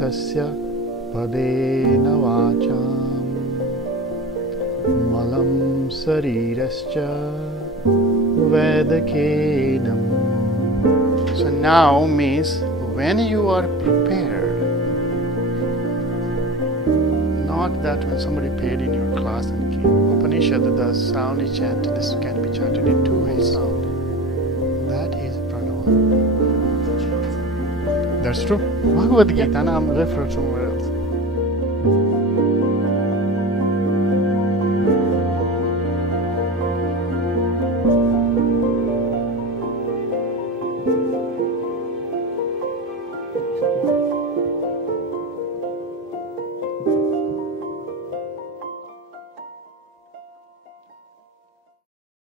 tasya padena vacham malam sarirascha vedakenam. So now means when you are prepared, not that when somebody paid in your class and came. Upanishad, the sound is chanted, this can be chanted in two ways. That is pranayama. That's true. Bhagavad Gita, I'm referred somewhere else.